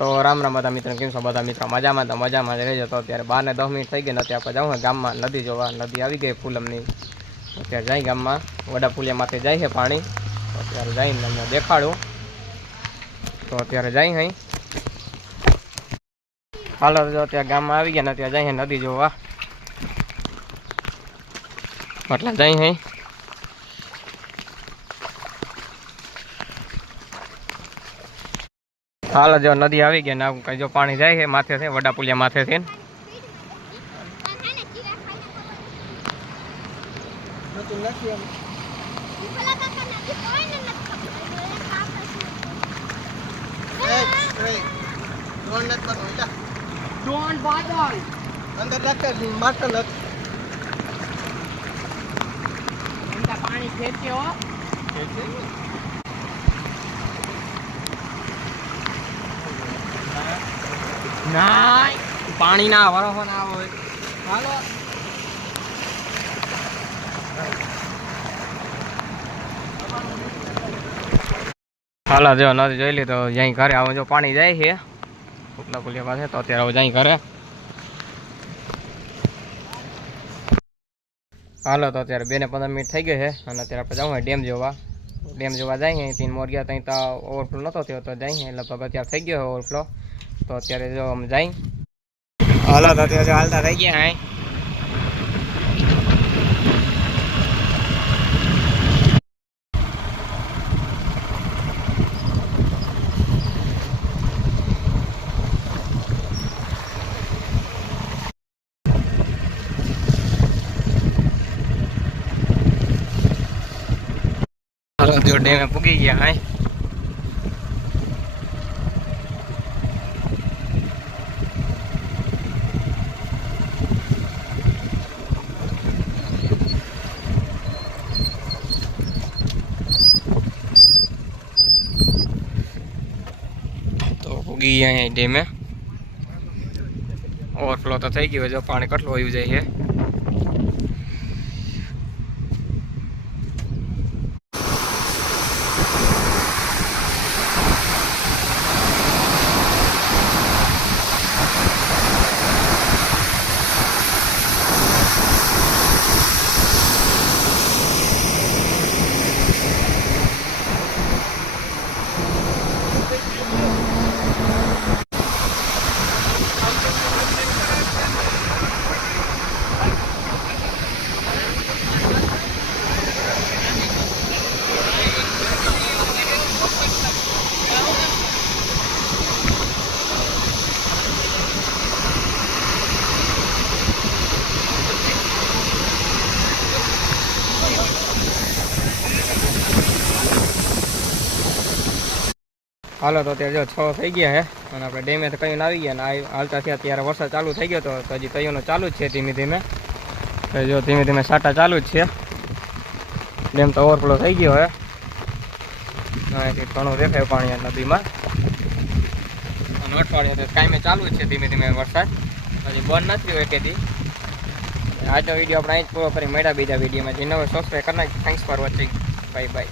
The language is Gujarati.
તો રામ રામ બધા મિત્રો, કેમ છો બધા મિત્રો? મજામાં તો મજામાં જ રહેજો. તો અત્યારે બાર ને દસ મિનિટ થઈ ગઈ નથી આપણે જાઉં ગામમાં. નદી જોવા, નદી આવી ગઈ ફૂલમની. અત્યારે જાય ગામમાં. વડા પુલિયામાંથી જાય છે પાણી. અત્યારે જઈને તમને દેખાડું. તો અત્યારે જાય હઈ હાલો તો અત્યારે ગામમાં આવી ગયા ને અત્યારે જાય નદી જોવા. એટલે જાય અહીં. હાલ જો નદી આવી ગઈ ને કઈ જો પાણી જાય છે માથે છે વડાપુલિયા માથે છે પાણી ખેંચે પાણી ના વરસો ના હોય હાલો. હાલો, જો નદી જોઈ લે, તો જઈ ઘરે આવું, જો પાણી જાય છે. ઉપલા પુલિયા પાસે, તો અત્યારે હવે જ્યાં ઘરે. હાલો, તો અત્યારે બે ને પંદર મિનિટ થઈ ગઈ છે, અને અત્યારે આપણે જવું ડેમ જોવા. ડેમ જોવા જાય અહીં તીન મોરિયા ત્યાં તો ઓવરફ્લો નહોતો થયો, તો જાય લગભગ અત્યારે થઈ ગયો ઓવરફ્લો તો અત્યારે જો અમે જાય હાલો તો અત્યારે હાલતા થઈ ગયા હાય હાલો જો ડેમે પૂગી ગયા હાય પૂગી ગયા અહીં ડેમે ઓવરફ્લો તો થઈ ગયો જો પાણી કેટલું આવ્યું જાય છે. હાલો, તો અત્યારે જો છ થઈ ગયા હે, અને આપણે ડેમે તો કયું આવી ગયા ને આ હાલતા થયા ત્યારે વરસાદ ચાલુ થઈ ગયો તો હજી કયુંનો ચાલુ જ છે ધીમે ધીમે. જો ધીમે ધીમે સાટા ચાલુ જ છે. ડેમ તો ઓવરફ્લો થઈ ગયો હે. અહીંથી ઘણું દેખાય પાણી નદીમાં. અને અઠવાડિયે તો કાંઈ ચાલુ જ છે ધીમે ધીમે વરસાદ. હજી બંધ નથી હોય કેદી આજનો વીડિયો આપણે અહીં જ પૂરો કરી, મળ્યા બીજા વિડીયોમાં જે નવો સબસ્ક્રાઈબ કરી નાખી thanks for watching bye bye